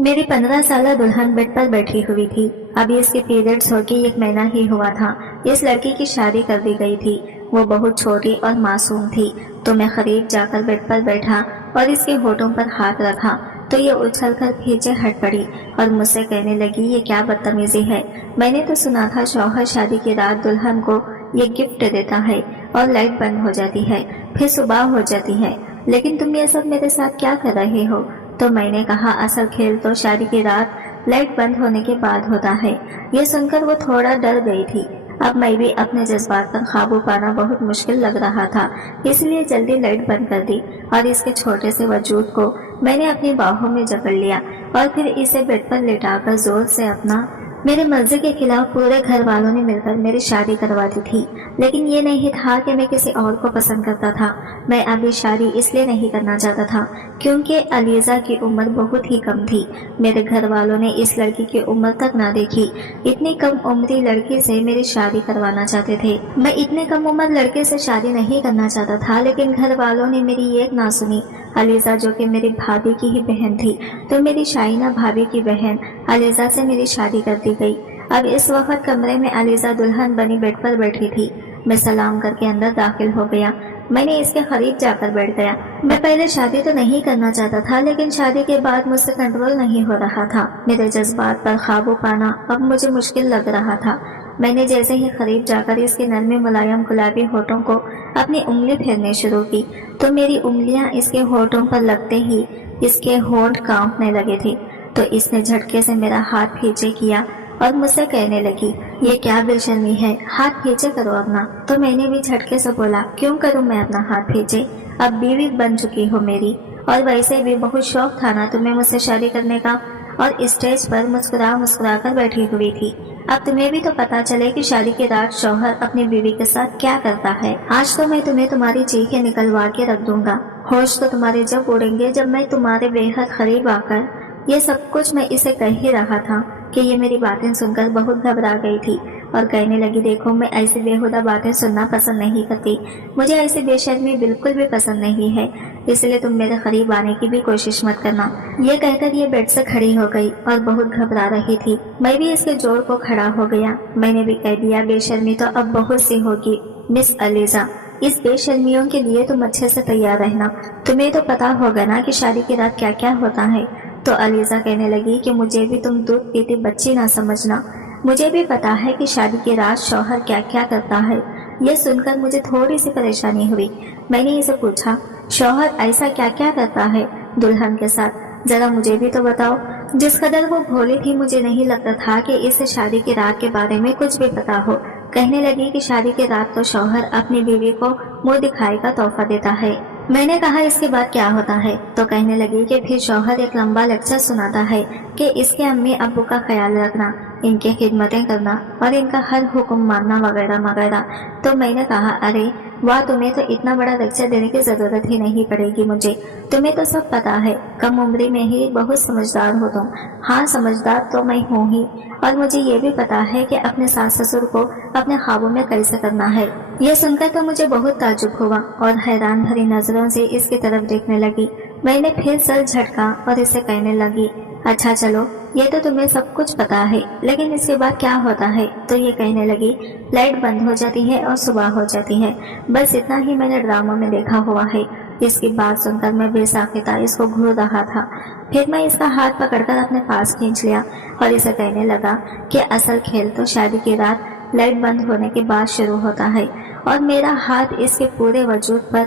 मेरी 15 साल दुल्हन बेड पर बैठी हुई थी। अभी इसके पीरियड्स होके 1 महीना ही हुआ था। इस लड़की की शादी कर दी गई थी। वो बहुत छोटी और मासूम थी। तो मैं करीब जाकर बेड पर बैठा और इसके होठों पर हाथ रखा तो ये उछलकर पीछे हट पड़ी और मुझसे कहने लगी, ये क्या बदतमीजी है। मैंने तो सुना था शौहर शादी की रात दुल्हन को ये गिफ्ट देता है और लाइट बंद हो जाती है, फिर सुबह हो जाती है, लेकिन तुम ये सब मेरे साथ क्या कर रहे हो। तो मैंने कहा, असल खेल तो शादी की रात लाइट बंद होने के बाद होता है। ये सुनकर वो थोड़ा डर गई थी। अब मैं भी अपने जज्बात पर काबू पाना बहुत मुश्किल लग रहा था, इसलिए जल्दी लाइट बंद कर दी और इसके छोटे से वजूद को मैंने अपनी बाहों में जकड़ लिया और फिर इसे बेड पर लेटाकर जोर से अपना। मेरे मर्जी के खिलाफ पूरे घर वालों ने मिलकर मेरी शादी करवा दी थी, लेकिन ये नहीं था कि मैं किसी और को पसंद करता था। मैं अभी शादी इसलिए नहीं करना चाहता था क्योंकि अलीजा की उम्र बहुत ही कम थी। मेरे घर वालों ने इस लड़की की उम्र तक ना देखी। इतनी कम उम्री लड़की से मेरी शादी करवाना चाहते थे। मैं इतने कम उम्र लड़के से शादी नहीं करना चाहता था, लेकिन घर वालों ने मेरी एक ना सुनी। अलीजा, जो कि मेरी भाभी की ही बहन थी, तो मेरी शाइना भाभी की बहन अलीजा से मेरी शादी कर दी गई। अब इस वक्त कमरे में अलीजा दुल्हन बनी बेड पर बैठी थी। मैं सलाम करके अंदर दाखिल हो गया। मैंने इसके करीब जाकर बैठ गया। मैं पहले शादी तो नहीं करना चाहता था, लेकिन शादी के बाद मुझसे कंट्रोल नहीं हो रहा था। मेरे जज्बात पर काबू पाना अब मुझे मुश्किल लग रहा था। मैंने जैसे ही करीब जाकर इसके नरमे मुलायम गुलाबी होठों को अपनी उंगली फेरने शुरू की तो मेरी उंगलियां इसके होठों पर लगते ही इसके होंठ कांपने लगे थे। तो इसने झटके से मेरा हाथ पीछे किया और मुझसे कहने लगी, ये क्या बेशर्मी है, हाथ पीछे करो अपना। तो मैंने भी झटके से बोला, क्यों करूं मैं अपना हाथ पीछे, अब बीवी बन चुकी हो मेरी, और वैसे भी बहुत शौक था ना तुम्हें मुझसे शादी करने का। और स्टेज पर मुस्कुरा मुस्कुरा कर बैठी हुई थी। अब तुम्हें भी तो पता चले कि शादी की रात शौहर अपनी बीवी के साथ क्या करता है। आज तो मैं तुम्हें तुम्हारी चीखें निकलवा के रख दूंगा। होश तो तुम्हारे जब उड़ेंगे जब मैं तुम्हारे बेहद करीब आकर। ये सब कुछ मैं इसे कह ही रहा था कि ये मेरी बातें सुनकर बहुत घबरा गई थी और कहने लगी, देखो मैं ऐसी बेहुदा बातें सुनना पसंद नहीं करती। मुझे ऐसी बेशर्मी बिल्कुल भी पसंद नहीं है, इसलिए तुम मेरे करीब आने की भी कोशिश मत करना। ये कहकर ये बेड से खड़ी हो गई और बहुत घबरा रही थी। मैं भी इसके जोर को खड़ा हो गया। मैंने भी कह दिया, बेशर्मी तो अब बहुत सी होगी मिस अलीजा। इस बेशर्मियों के लिए तुम अच्छे से तैयार रहना। तुम्हें तो पता होगा ना कि शादी की रात क्या क्या होता है। तो अलीजा कहने लगी कि मुझे भी तुम दूध पीती बच्ची ना समझना। मुझे भी पता है कि शादी की रात शौहर क्या क्या करता है। ये सुनकर मुझे थोड़ी सी परेशानी हुई। मैंने इसे पूछा, शौहर ऐसा क्या क्या करता है दुल्हन के साथ, जरा मुझे भी तो बताओ। जिस कदर वो भोली थी मुझे नहीं लगता था कि इसे शादी की रात के बारे में कुछ भी पता हो। कहने लगी कि शादी की रात तो शौहर अपनी बीवी को मुंह दिखाई का तोहफा देता है। मैंने कहा, इसके बाद क्या होता है। तो कहने लगी कि फिर शौहर एक लंबा लेक्चर सुनाता है कि इसके अम्मी अब्बू का ख्याल रखना, इनकी खिदमतें करना और इनका हर हुक्म मानना वगैरह वगैरह। तो मैंने कहा, अरे वाह, तुम्हें तो इतना बड़ा लेक्चर देने की जरूरत ही नहीं पड़ेगी मुझे। तुम्हें तो सब पता है, कम उम्री में ही बहुत समझदार हो तुम। हाँ, समझदार तो मैं हूँ ही, और मुझे ये भी पता है कि अपने सास ससुर को अपने ख्वाबों में कैसे करना है। यह सुनकर तो मुझे बहुत ताज्जुब हुआ और हैरान भरी नजरों से इसकी तरफ देखने लगी। मैंने फिर सर झटका और इसे कहने लगी, अच्छा चलो, ये तो तुम्हें सब कुछ पता है, लेकिन इसके बाद क्या होता है। तो ये कहने लगी, लाइट बंद हो जाती है और सुबह हो जाती है, बस इतना ही मैंने ड्रामा में देखा हुआ है। इसकी बात सुनकर मैं बेसाख्ता इसको घूर रहा था। फिर मैं इसका हाथ पकड़कर अपने पास खींच लिया और इसे कहने लगा कि असल खेल तो शादी की रात लाइट बंद होने के बाद शुरू होता है। और मेरा हाथ इसके पूरे वजूद पर,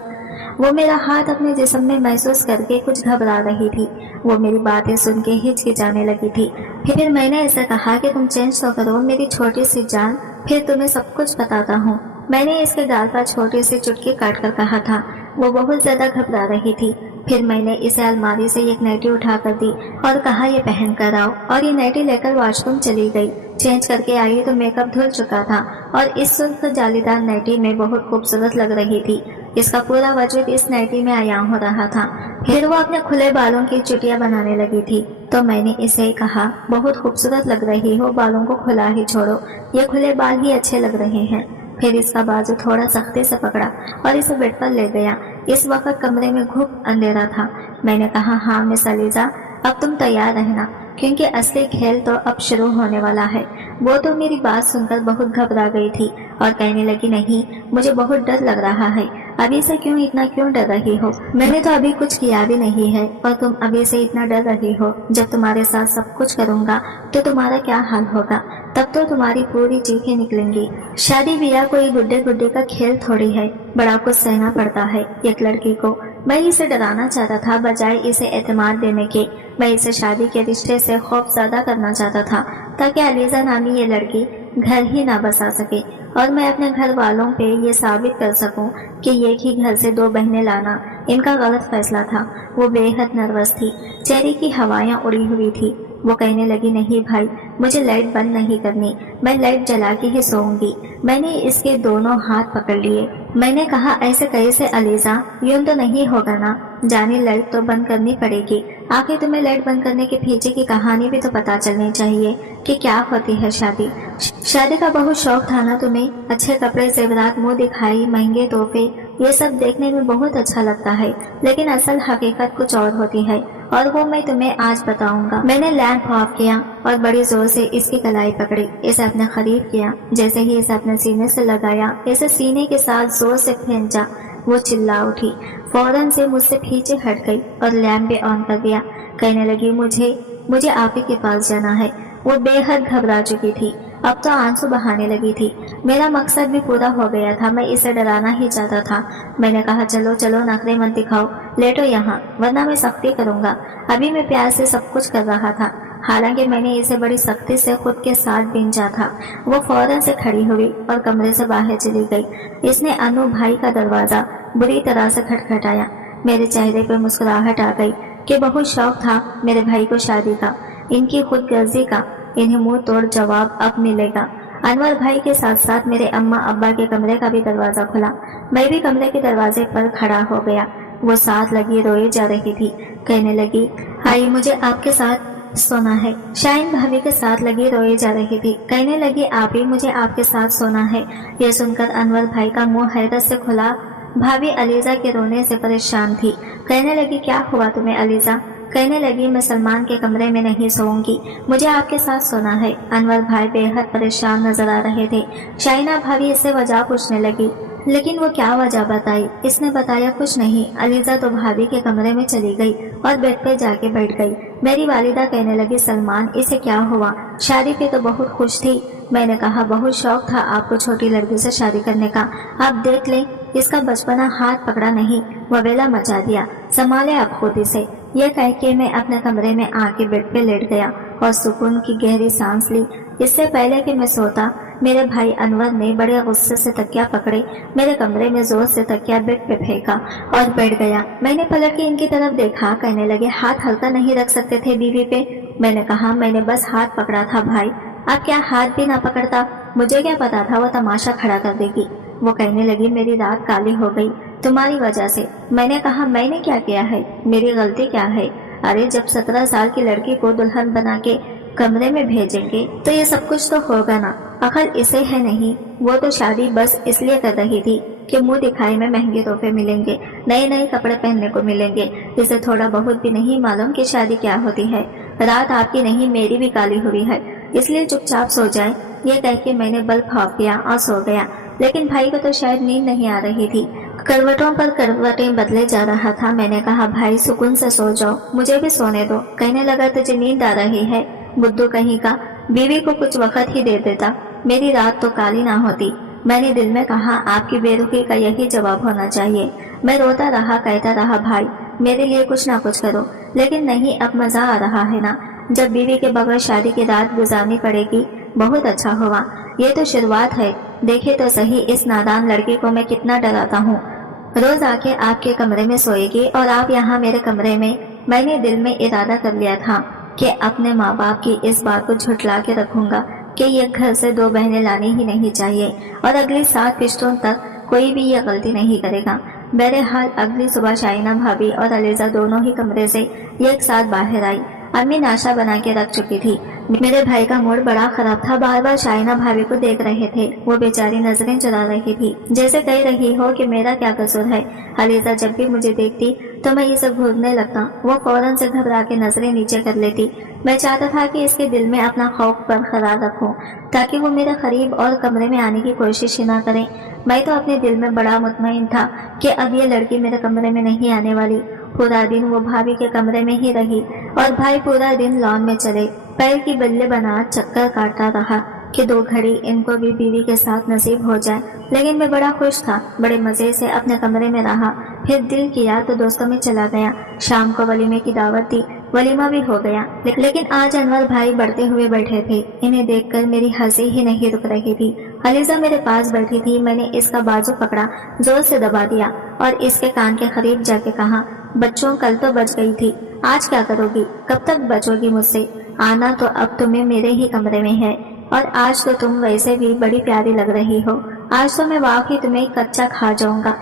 वो मेरा हाथ अपने जिस्म में महसूस करके कुछ घबरा रही थी। वो मेरी बातें सुन के हिचकिचाने लगी थी। फिर मैंने ऐसा कहा कि तुम चेंज तो करो मेरी छोटी सी जान, फिर तुम्हें सब कुछ बताता हूँ। मैंने इसके गाल पर छोटी सी चुटकी काट कर कहा था। वो बहुत ज्यादा घबरा रही थी। फिर मैंने इसे अलमारी से एक नाइटी उठा कर दी और कहा, ये पहन कर आओ। और ये नाइटी लेकर वॉशरूम चली गई। चेंज करके आई तो मेकअप धुल चुका था और इस सुर्ख जालीदार नाइटी में बहुत खूबसूरत लग रही थी। इसका पूरा वजूद इस नाइटी में आया हो रहा था। फिर वो अपने खुले बालों की चुटियां बनाने लगी थी। तो मैंने इसे कहा, बहुत खूबसूरत लग रही हो, बालों को खुला ही छोड़ो, ये खुले बाल ही अच्छे लग रहे हैं। फिर इसका बाजू थोड़ा सख्ती से पकड़ा और इसे बेड पर ले गया। इस वक्त कमरे में घुप अंधेरा था। मैंने कहा, हाँ मिस अलीजा, अब तुम तैयार रहना। क्योंकि असली खेल तो अब शुरू होने वाला है। वो तो मेरी बात सुनकर बहुत घबरा गई थी और कहने लगी, नहीं, मुझे बहुत डर लग रहा है। अभी से इतना क्यों डर रही हो? मैंने तो अभी कुछ किया भी नहीं है और तुम अभी से इतना डर रही हो। जब तुम्हारे साथ सब कुछ करूँगा तो तुम्हारा क्या हाल होगा? तब तो तुम्हारी पूरी चीखें निकलेंगी। शादी ब्याह कोई गुड्डे गुड्डे का खेल थोड़ी है, बड़ा कुछ सहना पड़ता है एक लड़की को। मैं इसे डराना चाहता था बजाय इसे एतमाद देने के। मैं इसे शादी के रिश्ते से खौफ ज़्यादा करना चाहता था ताकि अलीजा नामी ये लड़की घर ही ना बसा सके और मैं अपने घर वालों पे ये साबित कर सकूं कि एक ही घर से 2 बहनें लाना इनका गलत फैसला था। वो बेहद नर्वस थी, चेहरे की हवाएं उड़ी हुई थी। वो कहने लगी, नहीं भाई, मुझे लाइट बंद नहीं करनी, मैं लाइट जला के ही सोऊंगी। मैंने इसके दोनों हाथ पकड़ लिए। मैंने कहा, ऐसे कैसे अलीजा, यूं तो नहीं होगा ना? जाने लाइट तो बंद करनी पड़ेगी। आखिर तुम्हें लाइट बंद करने के पीछे की कहानी भी तो पता चलनी चाहिए कि क्या होती है शादी। शादी का बहुत शौक था ना तुम्हें? अच्छे कपड़े, जेवरात, मुंह दिखाई, महंगे तोहफे, ये सब देखने में बहुत अच्छा लगता है, लेकिन असल हकीकत कुछ और होती है और वो मैं तुम्हें आज बताऊंगा। मैंने लैंप ऑफ किया और बड़ी जोर से इसकी कलाई पकड़ी, इसे अपने करीब किया। जैसे ही इसे अपने सीने से लगाया, इसे सीने के साथ जोर से खींचा। वो चिल्ला उठी, फौरन से मुझसे पीछे हट गई और लैंप भी ऑन कर दिया। कहने लगी, मुझे आप ही के पास जाना है। वो बेहद घबरा चुकी थी, अब तो आंसू बहाने लगी थी। मेरा मकसद भी पूरा हो गया था, मैं इसे डराना ही चाहता था। मैंने कहा, चलो चलो, नखरे मत दिखाओ, लेटो यहाँ, वरना मैं सख्ती करूँगा। अभी मैं प्यार से सब कुछ कर रहा था, हालांकि मैंने इसे बड़ी सख्ती से खुद के साथ बींचा था। वो फौरन से खड़ी हुई और कमरे से बाहर चली गई। इसने अनु भाई का दरवाज़ा बुरी तरह से खटखटाया। मेरे चेहरे पर मुस्कुराहट आ गई कि बहुत शौक था मेरे भाई को शादी का, इनकी खुदगर्जी का इन्हें मुंह तोड़ जवाब अब मिलेगा। अनवर भाई के साथ साथ मेरे अम्मा अब्बा के कमरे का भी दरवाज़ा खुला। मैं भी कमरे के दरवाजे पर खड़ा हो गया। वो साथ लगी रोए जा रही थी। कहने लगी, आई, मुझे आपके साथ सोना है। शाइन भाभी के साथ लगी रोए जा रही थी। कहने लगी, आप ही, मुझे आपके साथ सोना है। यह सुनकर अनवर भाई का मुंह हैरत से खुला। भाभी अलीजा के रोने से परेशान थी। कहने लगी, क्या हुआ तुम्हें अलीजा? कहने लगी, मैं सलमान के कमरे में नहीं सोऊंगी, मुझे आपके साथ सोना है। अनवर भाई बेहद परेशान नजर आ रहे थे। शाइना भाभी इससे वजह पूछने लगी, लेकिन वो क्या वजह बताई? इसने बताया कुछ नहीं। अलीजा तो भाभी के कमरे में चली गई और बेड पे जाके बैठ गई। मेरी वालिदा कहने लगी, सलमान, इसे क्या हुआ? शादी पे तो बहुत खुश थी। मैंने कहा, बहुत शौक था आपको छोटी लड़की से शादी करने का, आप देख लें, इसका बचपना हाथ पकड़ा नहीं, ववेला मचा दिया, संभाले आप खुद इसे। यह कह के मैं अपने कमरे में आके बेड पे लेट गया और सुकून की गहरी सांस ली। इससे पहले कि मैं सोता, मेरे भाई अनवर ने बड़े गुस्से से तकिया पकड़े, मेरे कमरे में जोर से तकिया बेड पे फेंका और बैठ गया। मैंने पलट के इनकी तरफ देखा। कहने लगे, हाथ हल्का नहीं रख सकते थे बीवी पे? मैंने कहा, मैंने बस हाथ पकड़ा था भाई, आप क्या हाथ भी ना पकड़ता? मुझे क्या पता था वो तमाशा खड़ा कर देगी। वो कहने लगी, मेरी रात काली हो गई तुम्हारी वजह से। मैंने कहा, मैंने क्या किया है? मेरी गलती क्या है? अरे जब 17 साल की लड़की को दुल्हन बना के कमरे में भेजेंगे तो ये सब कुछ तो होगा ना। अकल इसे है नहीं, वो तो शादी बस इसलिए कर रही थी कि मुंह दिखाई में महंगे तोहफे मिलेंगे, नए नए कपड़े पहनने को मिलेंगे। इसे थोड़ा बहुत भी नहीं मालूम कि शादी क्या होती है। रात आपकी नहीं, मेरी भी काली हुई है, इसलिए चुपचाप सो जाए। ये कह के मैंने बल्ब ऑफ किया और सो गया। लेकिन भाई को तो शायद नींद नहीं आ रही थी, करवटों पर करवटें बदले जा रहा था। मैंने कहा, भाई सुकून से सो जाओ, मुझे भी सोने दो। कहने लगा, तुझे नींद आ रही है? बुद्धू कहीं का, बीवी को कुछ वक्त ही दे देता, मेरी रात तो काली ना होती। मैंने दिल में कहा, आपकी बेरुखी का यही जवाब होना चाहिए। मैं रोता रहा, कहता रहा, भाई मेरे लिए कुछ ना कुछ करो। लेकिन नहीं, अब मजा आ रहा है ना, जब बीवी के बगैर शादी की रात गुजारनी पड़ेगी। बहुत अच्छा हुआ, ये तो शुरुआत है। देखे तो सही इस नादान लड़की को मैं कितना डराता हूँ। रोज आके आपके कमरे में सोएगी और आप यहाँ मेरे कमरे में। मैंने दिल में इरादा कर लिया था कि अपने माँ बाप की इस बात को झुठला के रखूंगा कि ये घर से 2 बहनें लानी ही नहीं चाहिए और अगली 7 किश्तों तक कोई भी ये गलती नहीं करेगा। बहरहाल अगली सुबह शाइना भाभी और अलीजा दोनों ही कमरे से एक साथ बाहर आई। अम्मी नाश्ता बना के रख चुकी थी। मेरे भाई का मूड बड़ा खराब था, बार बार शाइना भाभी को देख रहे थे। वो बेचारी नजरें चुरा रही थी, जैसे कह रही हो कि मेरा क्या कसूर है। अलीजा जब भी मुझे देखती تو میں اسے گھورنے لگتا۔ وہ فوراً سے گھبرا کے نظریں نیچے کر لیتی۔ میں چاہتا تھا کہ اس کے دل میں اپنا خوف برقرار رکھوں تاکہ وہ میرے قریب اور کمرے میں آنے کی کوشش ہی نہ کرے۔ میں تو اپنے دل میں بڑا مطمئن تھا کہ اب یہ لڑکی میرے کمرے میں نہیں آنے والی۔ پورا دن وہ بھابھی کے کمرے میں ہی رہی اور بھائی پورا دن لان میں چلے پیر کی بلے بنا چکر کاٹتا رہا کہ 2 گھڑی ان کو بھی بیوی کے ساتھ نصیب ہو جائے۔ لیکن میں بڑا خوش تھا، بڑے مزے سے اپنے کمرے میں رہا۔ پھر دل کیا تو دوستوں میں چلا گیا۔ شام کو ولیمے کی دعوت دی، ولیمہ بھی ہو گیا۔ لیکن آج انور بھائی بڑھتے ہوئے بیٹھے تھے۔ انہیں دیکھ کر میری ہنسی ہی نہیں رک رہی تھی۔ علیزہ میرے پاس بیٹھی تھی۔ میں نے اس کا بازو پکڑا، زور سے دبا دیا اور اس کے کان کے قریب جا کے کہا، بچوں کل تو بچ گئی تھی، آج کیا کرو گی؟ کب تک بچو گی مجھ سے؟ آنا تو اب تمہیں میرے ہی کمرے میں ہے، اور آج تو تم ویسے بھی بڑی پیاری لگ رہی ہو۔ آج تو میں واقعی تمہیں کچا کھا جاؤں گا۔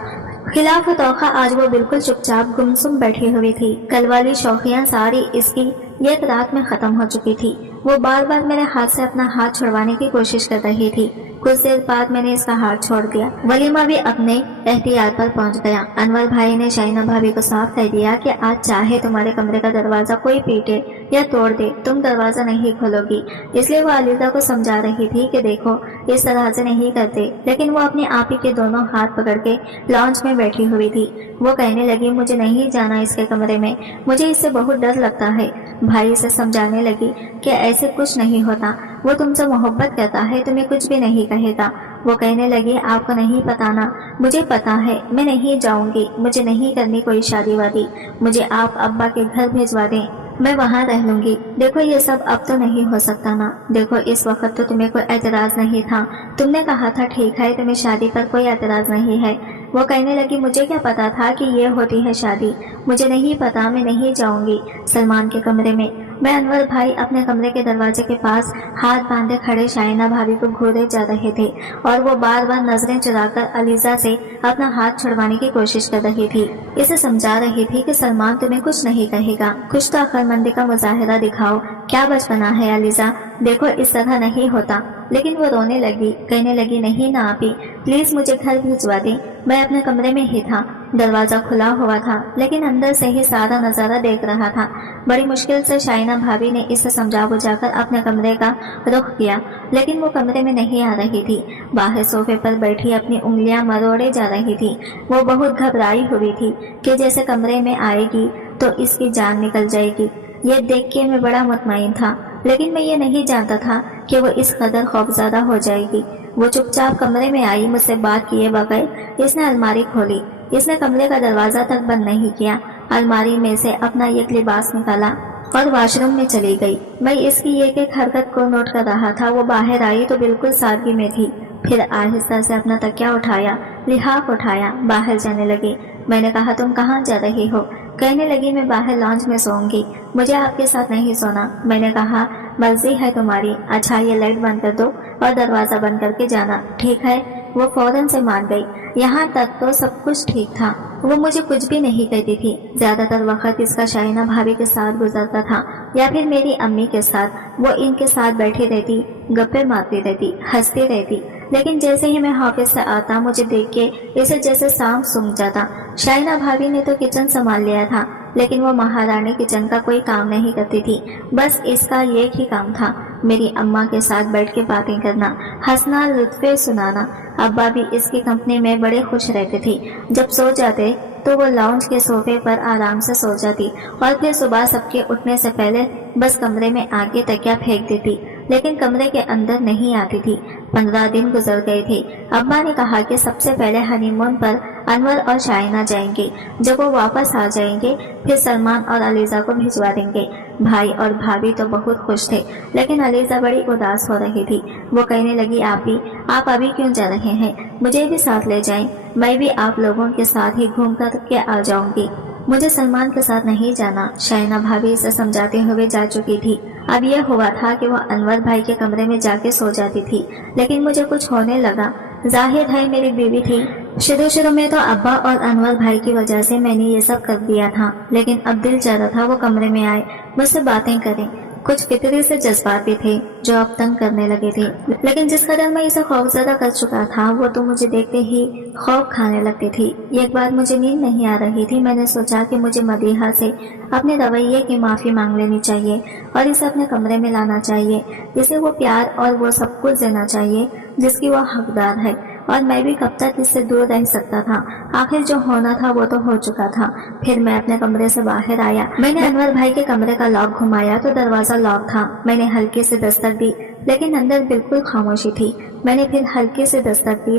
خلاف توقع آج وہ بالکل چپ چاپ گمسم بیٹھی ہوئی تھی۔ کل والی شوخیاں ساری اس کی ایک رات میں ختم ہو چکی تھی۔ وہ بار بار میرے ہاتھ سے اپنا ہاتھ چھڑوانے کی کوشش کر رہی تھی۔ کچھ دیر بعد میں نے اس کا ہاتھ چھوڑ دیا۔ ولیمہ بھی اپنے احتیاط پر پہنچ گیا۔ انور بھائی نے شائنہ بھابھی کو صاف کہہ دیا کہ آج چاہے تمہارے کمرے کا دروازہ کوئی پیٹے یا توڑ دے، تم دروازہ نہیں کھولو گی۔ اس لیے وہ علیزہ کو سمجھا رہی تھی کہ دیکھو اس طرح سے نہیں کرتے، لیکن وہ اپنے آپ ہی کے دونوں ہاتھ پکڑ کے لانچ میں بیٹھی ہوئی تھی۔ وہ کہنے لگی، مجھے نہیں جانا اس کے کمرے میں، مجھے اس سے بہت ڈر لگتا ہے۔ بھائی سے سمجھانے لگی کہ ایسے کچھ نہیں ہوتا، وہ تم سے محبت کرتا ہے، تمہیں کچھ بھی نہیں کہے گا۔ وہ کہنے لگی، آپ کو نہیں پتا نا، مجھے پتا ہے، میں نہیں جاؤں گی، مجھے نہیں کرنی کوئی شادی وادی، مجھے آپ ابا کے گھر بھیجوا دیں، میں وہاں رہ لوں گی۔ دیکھو یہ سب اب تو نہیں ہو سکتا نا، دیکھو اس وقت تو تمہیں کوئی اعتراض نہیں تھا، تم نے کہا تھا ٹھیک ہے تمہیں شادی پر کوئی اعتراض نہیں ہے۔ وہ کہنے لگی، مجھے کیا پتا تھا کہ یہ ہوتی ہے شادی، مجھے نہیں پتا، میں نہیں جاؤں گی سلمان کے کمرے میں۔ میں انور بھائی اپنے کمرے کے دروازے کے پاس ہاتھ باندھے کھڑے شائنہ بھابھی کو گھورے جا رہے تھے اور وہ بار بار نظریں چرا کر علیزہ سے اپنا ہاتھ چھڑوانے کی کوشش کر رہی تھی۔ اسے سمجھا رہی تھی کہ سلمان تمہیں کچھ نہیں کہے گا، کچھ تو عقلمندی کا مظاہرہ دکھاؤ، کیا بچپنا ہے علیزہ، دیکھو اس طرح نہیں ہوتا۔ لیکن وہ رونے لگی، کہنے لگی، نہیں نا آپی، پلیز مجھے گھر بھجوا دیں، میں اپنے کمرے میں ہی تھا، دروازہ کھلا ہوا تھا لیکن اندر سے ہی سارا نظارہ دیکھ رہا تھا۔ بڑی مشکل سے شائنہ بھابھی نے اسے سمجھا بجھا کر اپنے کمرے کا رخ کیا، لیکن وہ کمرے میں نہیں آ رہی تھی۔ باہر صوفے پر بیٹھی اپنی انگلیاں مروڑے جا رہی تھی۔ وہ بہت گھبرائی ہوئی تھی کہ جیسے کمرے میں آئے گی تو اس کی جان نکل جائے گی۔ یہ دیکھ کے میں بڑا مطمئن تھا، لیکن میں یہ نہیں جانتا تھا کہ وہ اس قدر خوفزدہ ہو جائے گی۔ وہ چپ چاپ کمرے میں آئی، مجھ سے بات کیے بغیر اس نے الماری کھولی، اس نے کمرے کا دروازہ تک بند نہیں کیا، الماری میں سے اپنا ایک لباس نکالا اور واش روم میں چلی گئی۔ میں اس کی ایک ایک حرکت کو نوٹ کر رہا تھا۔ وہ باہر آئی تو بالکل سادگی میں تھی، پھر آہستہ سے اپنا تکیہ اٹھایا، لحاف اٹھایا، باہر جانے لگی۔ میں نے کہا، تم کہاں جا رہی ہو؟ کہنے لگی، میں باہر لانچ میں سوؤں گی، مجھے آپ کے ساتھ نہیں سونا۔ میں نے کہا، مرضی ہے تمہاری، اچھا یہ لائٹ بند کر دو اور دروازہ بند کر کے جانا، ٹھیک ہے؟ وہ فوراً سے مان گئی۔ یہاں تک تو سب کچھ ٹھیک تھا، وہ مجھے کچھ بھی نہیں کہتی تھی۔ زیادہ تر وقت اس کا شائنہ بھابھی کے ساتھ گزرتا تھا یا پھر میری امی کے ساتھ۔ وہ ان کے ساتھ بیٹھی رہتی، گپے مارتی رہتی، ہنستی رہتی، لیکن جیسے ہی میں آفس سے آتا مجھے دیکھ کے اسے جیسے سانپ سونگھ جاتا۔ شائنہ بھابھی نے تو کچن سنبھال لیا تھا، لیکن وہ مہارانی کچن کا کوئی کام نہیں کرتی تھی، بس اس کا ایک ہی کام تھا، میری اماں کے ساتھ بیٹھ کے باتیں کرنا، ہنسنا، لطفے سنانا۔ ابا بھی اس کی کمپنی میں بڑے خوش رہتے تھے۔ جب سو جاتے تو وہ لاؤنج کے صوفے پر آرام سے سو جاتی اور پھر صبح سب کے اٹھنے سے پہلے بس کمرے میں آ کے تکیہ پھینک دیتی، لیکن کمرے کے اندر نہیں آتی تھی۔ 15 دن گزر گئے تھے۔ ابا نے کہا کہ سب سے پہلے ہنی مون پر انور اور شائنہ جائیں گے، جب وہ واپس آ جائیں گے پھر سلمان اور علیزہ کو بھجوا دیں گے۔ بھائی اور بھابھی تو بہت خوش تھے، لیکن علیزہ بڑی اداس ہو رہی تھی۔ وہ کہنے لگی، آپ ابھی کیوں جا رہے ہیں؟ مجھے بھی ساتھ لے جائیں، میں بھی آپ لوگوں کے ساتھ ہی گھوم کر کے آ جاؤں گی۔ مجھے سلمان کے ساتھ نہیں جانا، شائنہ بھابھی اسے سمجھاتے ہوئے جا چکی تھی۔ اب یہ ہوا تھا کہ وہ انور بھائی کے کمرے میں جا کے سو جاتی تھی، لیکن مجھے کچھ ہونے لگا۔ ظاہر ہے میری بیوی تھی، شروع میں تو ابا اور انور بھائی کی وجہ سے میں نے یہ سب کر دیا تھا، لیکن اب دل چاہتا تھا وہ کمرے میں آئے، مجھ سے باتیں کریں، कुछ फितरी से जज्बात भी थे जो अब तंग करने लगे थे, लेकिन जिस कदर मैं इसे खौफजदा कर चुका था वो तो मुझे देखते ही खौफ खाने लगती थी। एक बार मुझे नींद नहीं आ रही थी। मैंने सोचा कि मुझे मदीहा से अपने रवैये की माफ़ी मांग लेनी चाहिए और इसे अपने कमरे में लाना चाहिए। इसे वो प्यार और वो सब कुछ देना चाहिए जिसकी वो हकदार है, और मैं भी कब तक इससे दूर रह सकता था। आखिर जो होना था वो तो हो चुका था। फिर मैं अपने कमरे से बाहर आया। मैंने अनवर भाई के कमरे का लॉक घुमाया तो दरवाजा लॉक था। मैंने हल्के से दस्तक दी लेकिन अंदर बिल्कुल खामोशी थी। मैंने फिर हल्के से दस्तक दी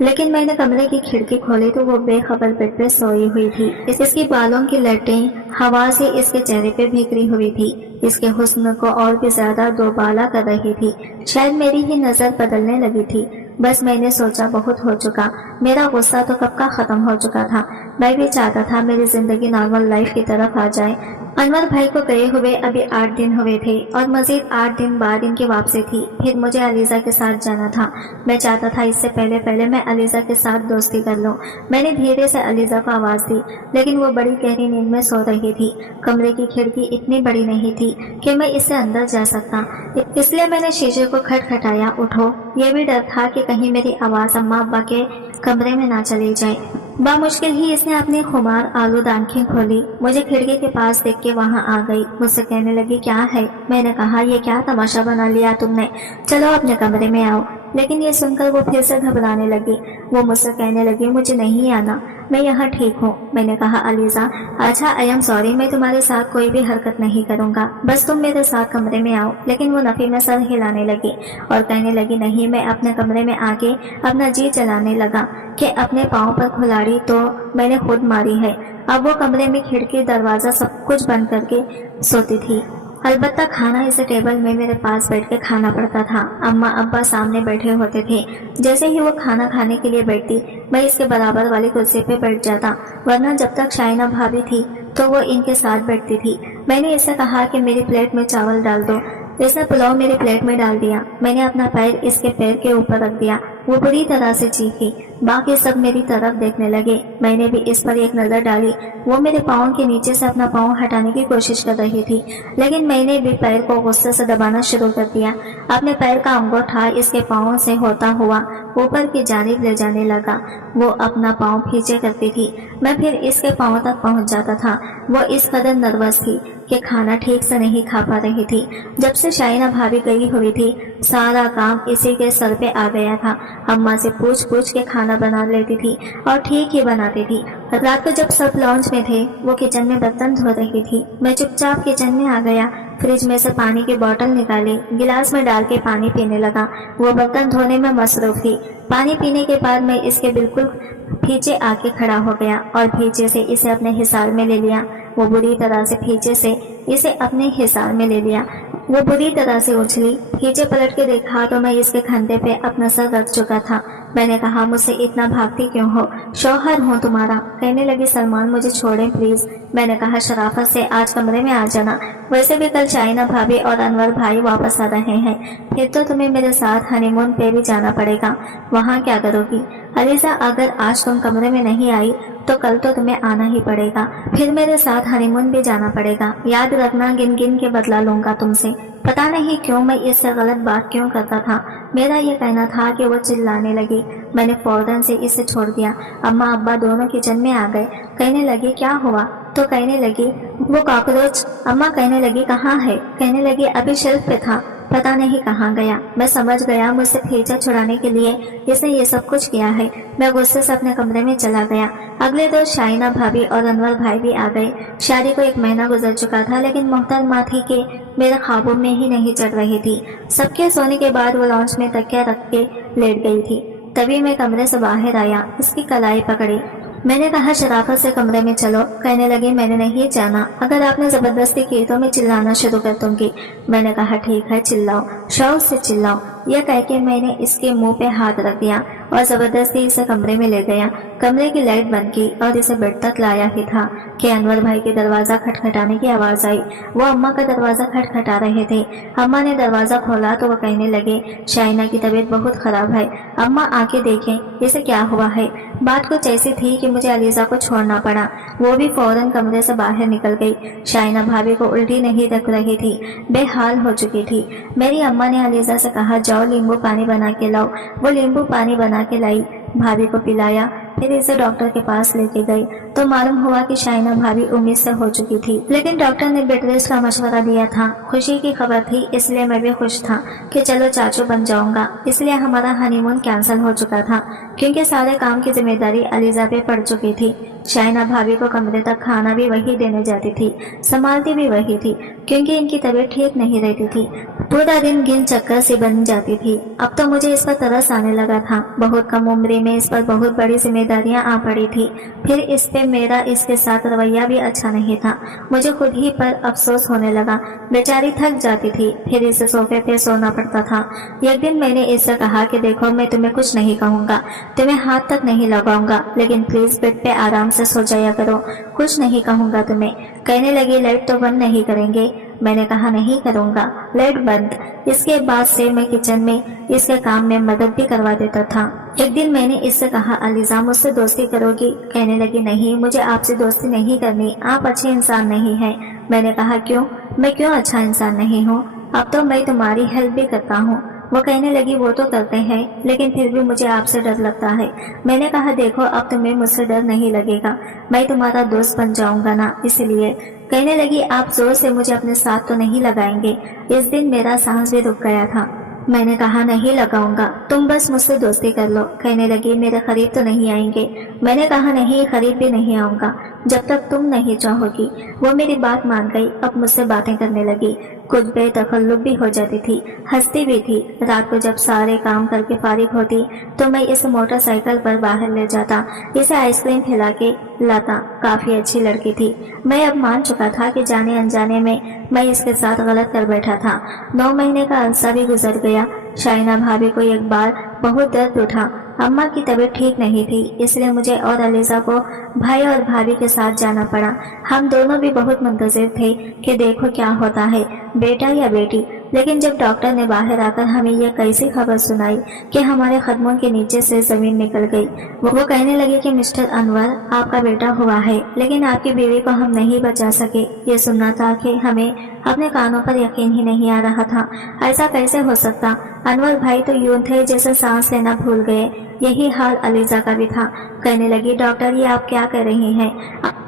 लेकिन मैंने कमरे की खिड़की खोली तो वो बेखबर बेड पे सोई हुई थी। इसकी बालों की लटें हवा से इसके चेहरे पे बिखरी हुई थी। इसके हुस्न को और भी ज्यादा दोबाला कर रही थी। शायद मेरी ही नजर बदलने लगी थी। बस मैंने सोचा बहुत हो चुका। मेरा गुस्सा तो कब का खत्म हो चुका था। मैं भी चाहता था मेरी जिंदगी नॉर्मल लाइफ की तरफ आ जाए। अनवर भाई को गए हुए अभी 8 दिन हुए थे और मजीद 8 दिन बाद इनकी वापसी थी। फिर मुझे अलीजा के साथ जाना था। मैं चाहता था इससे पहले मैं अलीजा के साथ दोस्ती कर लूं। मैंने धीरे से अलीजा को आवाज दी लेकिन वो बड़ी गहरी नींद में सो रही थी। कमरे की खिड़की इतनी बड़ी नहीं थी कि मैं इससे अंदर जा सकता, इसलिए मैंने शीशे को खटखटाया। उठो। यह भी डर था कि कहीं मेरी आवाज अम्मा अब्बा के कमरे में ना चली जाए। बामुश्किल ही इसने अपनी खुमार आलूद आंखें खोली। मुझे खिड़की के पास देख के वहां आ गई। मुझसे कहने लगी क्या है। मैंने कहा ये क्या तमाशा बना लिया तुमने, चलो अपने कमरे में आओ। लेकिन ये सुनकर वो फिर से घबराने लगी। वो मुझसे कहने लगी मुझे नहीं आना, मैं यहाँ ठीक हूँ। मैंने कहा अलीजा अच्छा आई एम सॉरी, मैं तुम्हारे साथ कोई भी हरकत नहीं करूँगा, बस तुम मेरे साथ कमरे में आओ। लेकिन वो नफी में सर हिलाने लगी और कहने लगी नहीं। मैं अपने कमरे में आके अपना जी चलाने लगा कि अपने पाँव पर खुलाड़ी तो मैंने खुद मारी है। अब वो कमरे में खिड़की दरवाजा सब कुछ बंद करके सोती थी। अलबत्ता खाना इसे टेबल में मेरे पास बैठ के खाना पड़ता था। अम्मा अब्बा सामने बैठे होते थे। जैसे ही वो खाना खाने के लिए बैठती मैं इसके बराबर वाली कुर्सी पे बैठ जाता, वरना जब तक शाइना भाभी थी तो वो इनके साथ बैठती थी। मैंने इससे कहा कि मेरी प्लेट में चावल डाल दो। इसने पुलाव मेरी प्लेट में डाल दिया। मैंने अपना पैर इसके पैर के ऊपर रख दिया। वो बुरी तरह से चीखी। बाकी सब मेरी तरफ देखने लगे। मैंने भी इस पर एक नजर डाली। वो मेरे पाँव के नीचे से अपना पाँव हटाने की कोशिश कर रही थी, लेकिन मैंने भी पैर को गुस्से से दबाना शुरू कर दिया। अपने पैर का अंगूठा इसके पाँव से होता हुआ ऊपर की जानिब ले जाने लगा। वो अपना पाँव खींचे करती थी। मैं फिर इसके पाँव तक पहुंच जाता था। वो इस कदर नर्वस थी कि खाना ठीक से नहीं खा पा रही थी। जब से शाइना भाभी गई हुई थी सारा काम इसी के सर पे आ गया था। अम्मा से पूछ के खाना बना लेती थी और ठीक ही बनाती थी। रात को जब सब लॉन्च में थे वो किचन में बर्तन धो रही थी। मैं चुपचाप किचन में आ गया। फ्रिज में से पानी की बोतल निकाली, गिलास में डाल के पानी पीने लगा। वो बर्तन धोने में मसरूफ थी। पानी पीने के बाद मैं इसके बिल्कुल पीछे आके खड़ा हो गया और पीछे से इसे अपने हिसार में ले लिया। वो बुरी तरह से पीछे से इसे अपने हिसार में ले लिया। वो बुरी तरह से उछली। पीछे पलट के देखा तो मैं इसके कंधे पे अपना सर रख चुका था। मैंने कहा मुझसे इतना भागती क्यों हो, शौहर हूँ तुम्हारा। कहने लगी सलमान मुझे छोड़ें प्लीज। मैंने कहा शराफत से आज कमरे में आ जाना, वैसे भी कल शाइना भाभी और अनवर भाई वापस आ रहे हैं, फिर तो तुम्हें मेरे साथ हनीमून पे भी जाना पड़ेगा। वहाँ क्या करोगी अलीजा, अगर आज तुम कमरे में नहीं आई तो कल तो तुम्हें आना ही पड़ेगा, फिर मेरे साथ हनीमून भी जाना पड़ेगा। याद रखना गिन गिन के बदला लूंगा तुमसे। पता नहीं क्यों मैं इससे गलत बात क्यों करता था। मेरा ये कहना था कि वो चिल्लाने लगी। मैंने फौरन से इसे छोड़ दिया। अम्मा अब्बा दोनों किचन में आ गए। कहने लगे क्या हुआ, तो कहने लगी वो कॉकरोच। अम्मा कहने लगी कहाँ है। कहने लगी अभी शेल्फ पे था, पता नहीं कहाँ गया। मैं समझ गया मुझसे खींचा छुड़ाने के लिए इसने ये सब कुछ किया है। मैं गुस्से से अपने कमरे में चला गया। अगले रोज शाइना भाभी और अनवर भाई भी आ गए। शादी को 1 महीना गुजर चुका था, लेकिन मोहतरमा थी कि मेरे ख्वाबों में ही नहीं चढ़ रही थी। सबके सोने के बाद वो लॉन्च में तकिया रख के लेट गई थी। तभी मैं कमरे से बाहर आया, इसकी कलाई पकड़ी। मैंने कहा शराफत से कमरे में चलो। कहने लगी मैंने नहीं जाना, अगर आपने जबरदस्ती की तो मैं चिल्लाना शुरू कर दूंगी। मैंने कहा ठीक है चिल्लाओ, शौक से चिल्लाओ। यह कह के मैंने इसके मुंह पे हाथ रख दिया और जबरदस्ती इसे कमरे में ले गया। कमरे की लाइट बंद की और इसे बेड तक लाया ही था कि अनवर भाई के दरवाजा खटखटाने की आवाज आई। वो अम्मा का दरवाजा खटखटा रहे थे। अम्मा ने दरवाजा खोला तो वो कहने लगे, शाइना की तबीयत बहुत खराब है, अम्मा आके देखें इसे क्या हुआ है। बात कुछ ऐसी थी कि मुझे अलीजा को छोड़ना पड़ा। वो भी फौरन कमरे से बाहर निकल गई। शाइना भाभी को उल्टी नहीं रख रही थी, बेहाल हो चुकी थी। मेरी अम्मा ने अलीजा से कहा, जाओ नींबू पानी बना के लाओ। वो नींबू पानी बना के लाई, भाभी को पिलाया, फिर इसे डॉक्टर के पास लेके गई तो मालूम हुआ कि शाइना भाभी उम्मीद से हो चुकी थी। लेकिन डॉक्टर ने बेड रेस्ट का मशवरा दिया था। खुशी की खबर थी, इसलिए मैं भी खुश था कि चलो चाचू बन जाऊंगा। इसलिए हमारा हनीमून कैंसिल हो चुका था क्योंकि सारे काम की जिम्मेदारी अलीजा पे पड़ चुकी थी। शाइना भाभी को कमरे तक खाना भी वही देने जाती थी, संभालती भी वही थी क्योंकि इनकी तबीयत ठीक नहीं रहती थी। पूरा दिन गिन चक्कर सी बन जाती थी। अब तो मुझे इस पर तरस आने लगा था। बहुत कम उम्र में इस पर बहुत बड़ी जिम्मेदारियां आ पड़ी थी। फिर इस पे मेरा इसके साथ रवैया भी अच्छा नहीं था। मुझे खुद ही पर अफसोस होने लगा। बेचारी थक जाती थी, फिर इसे सोफे पे सोना पड़ता था। एक दिन मैंने इससे कहा कि देखो, मैं तुम्हें कुछ नहीं कहूँगा, तुम्हें हाथ तक नहीं लगाऊंगा, लेकिन प्लीज बेड पे आराम से सो जाया करो, कुछ नहीं कहूँगा तुम्हें। कहने लगी, लाइट तो बंद नहीं करेंगे। मैंने कहा, नहीं करूँगा, लाइट बंद। इसके बाद से मैं किचन में इसके काम में मदद भी करवा देता था। एक दिन मैंने इससे कहा, अलीजा मुझसे दोस्ती करोगी? कहने लगी, नहीं, मुझे आपसे दोस्ती नहीं करनी, आप अच्छे इंसान नहीं हैं। मैंने कहा, क्यों? मैं क्यों अच्छा इंसान नहीं हूँ? अब तो मैं तुम्हारी हेल्प भी करता हूँ। वो कहने लगी, वो तो करते हैं, लेकिन फिर भी मुझे आपसे डर लगता है। मैंने कहा, देखो, अब तुम्हें मुझसे डर नहीं लगेगा, मैं तुम्हारा दोस्त बन जाऊंगा ना, इसलिए। कहने लगी, आप जोर से मुझे अपने साथ तो नहीं लगाएंगे? इस दिन मेरा सांस भी रुक गया था। मैंने कहा, नहीं लगाऊंगा, तुम बस मुझसे दोस्ती कर लो। कहने लगी, मेरे करीब तो नहीं आएंगे? मैंने कहा, नहीं, करीब भी नहीं आऊंगा जब तक तुम नहीं चाहोगी। वो मेरी बात मान गई। अब मुझसे बातें करने लगी, कुछ बेतकल्लुफ भी हो जाती थी, हंसती भी थी। रात को जब सारे काम करके फारिग होती तो मैं इसे मोटरसाइकिल पर बाहर ले जाता, इसे आइसक्रीम खिला के लाता। काफी अच्छी लड़की थी। मैं अब मान चुका था कि जाने अनजाने में मैं इसके साथ गलत कर बैठा था। 9 महीने का अरसा भी गुजर गया। शाइना भाभी को एक बार बहुत दर्द उठा। अम्मा की तबीयत ठीक नहीं थी, इसलिए मुझे और अलीजा को भाई और भाभी के साथ जाना पड़ा। हम दोनों भी बहुत मुंतजिर थे कि देखो क्या होता है, बेटा या बेटी। लेकिन जब डॉक्टर ने बाहर आकर हमें यह कैसी खबर सुनाई कि हमारे कदमों के नीचे से जमीन निकल गई। वो कहने लगे कि मिस्टर अनवर, आपका बेटा हुआ है, लेकिन आपकी बीवी को हम नहीं बचा सके। ये सुनना था कि हमें अपने कानों पर यकीन ही नहीं आ रहा था। ऐसा कैसे हो सकता? अनवर भाई तो यूं थे जैसे सांस लेना भूल गए। यही हाल अलीजा का भी था। कहने लगी, डॉक्टर, ये आप क्या कह रही हैं?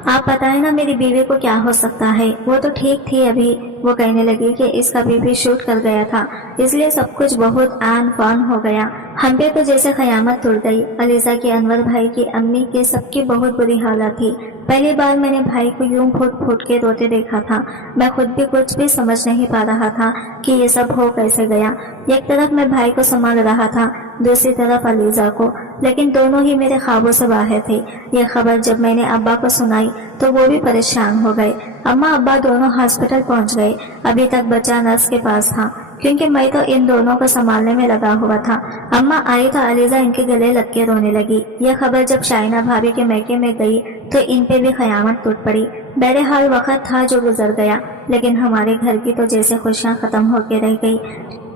आप बताएं ना, मेरी बीवी को क्या हो सकता है? वो तो ठीक थी अभी। वो कहने लगी कि इसका बीबी शूट कर गया था, इसलिए सब कुछ बहुत आन फान हो गया। हम पे तो जैसे कयामत टूट गई। अलीजा की, अनवर भाई की, अम्मी की, सबकी बहुत बुरी हालत थी। पहली बार मैंने भाई को यूं फूट फूट के रोते देखा था। मैं खुद भी कुछ भी समझ नहीं पा रहा था कि ये सब हो कैसे गया। एक तरफ मैं भाई को संभाल रहा था, दूसरी तरफ अलीजा को, लेकिन दोनों ही मेरे ख्वाबों से बाहर थे। ये खबर जब मैंने अब्बा को सुनाई तो वो भी परेशान हो गए। अम्मा अब्बा दोनों हॉस्पिटल पहुंच गए। अभी तक बच्चा नर्स के पास था क्योंकि मैं तो इन दोनों को संभालने में लगा हुआ था। अम्मा आई तो अलीजा इनके गले लग के रोने लगी। यह खबर जब शाइना भाभी के मैके में गई तो इन पे भी कयामत टूट पड़ी। बहरहाल वक्त था जो गुजर गया, लेकिन हमारे घर की तो जैसे खुशियां खत्म होके रह गई।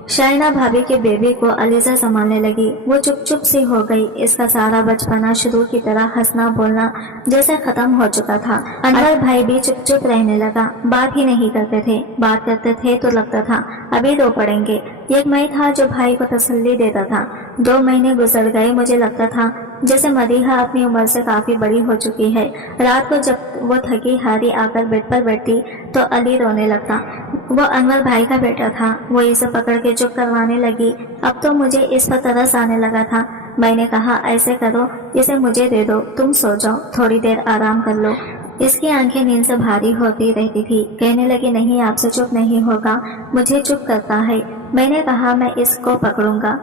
शाइना भाभी के बेबी को अलीजा संभालने लगी। वो चुप चुप सी हो गई। इसका सारा बचपना शुरू की तरह हंसना बोलना जैसे खत्म हो चुका था। अनवर भाई भी चुप चुप रहने लगा, बात ही नहीं करते थे। बात करते थे तो लगता था अभी रो पड़ेंगे। एक मैं था जो भाई को तसल्ली देता था। 2 महीने गुजर गए। मुझे लगता था जैसे मदीहा अपनी उम्र से काफी बड़ी हो चुकी है। रात को जब वो थकी हारी आकर बेड पर बैठती तो अली रोने लगता। वो अनवर भाई का बेटा था। वो इसे पकड़ के चुप करवाने लगी। अब तो मुझे इस पर तरस आने लगा था। मैंने कहा, ऐसे करो, इसे मुझे दे दो, तुम सो जाओ, थोड़ी देर आराम कर लो। इसकी आंखें नींद से भारी होती रहती थी। कहने लगी, नहीं, आपसे चुप नहीं होगा, मुझे चुप करता है। मैंने कहा, मैं इसको पकड़ूंगा।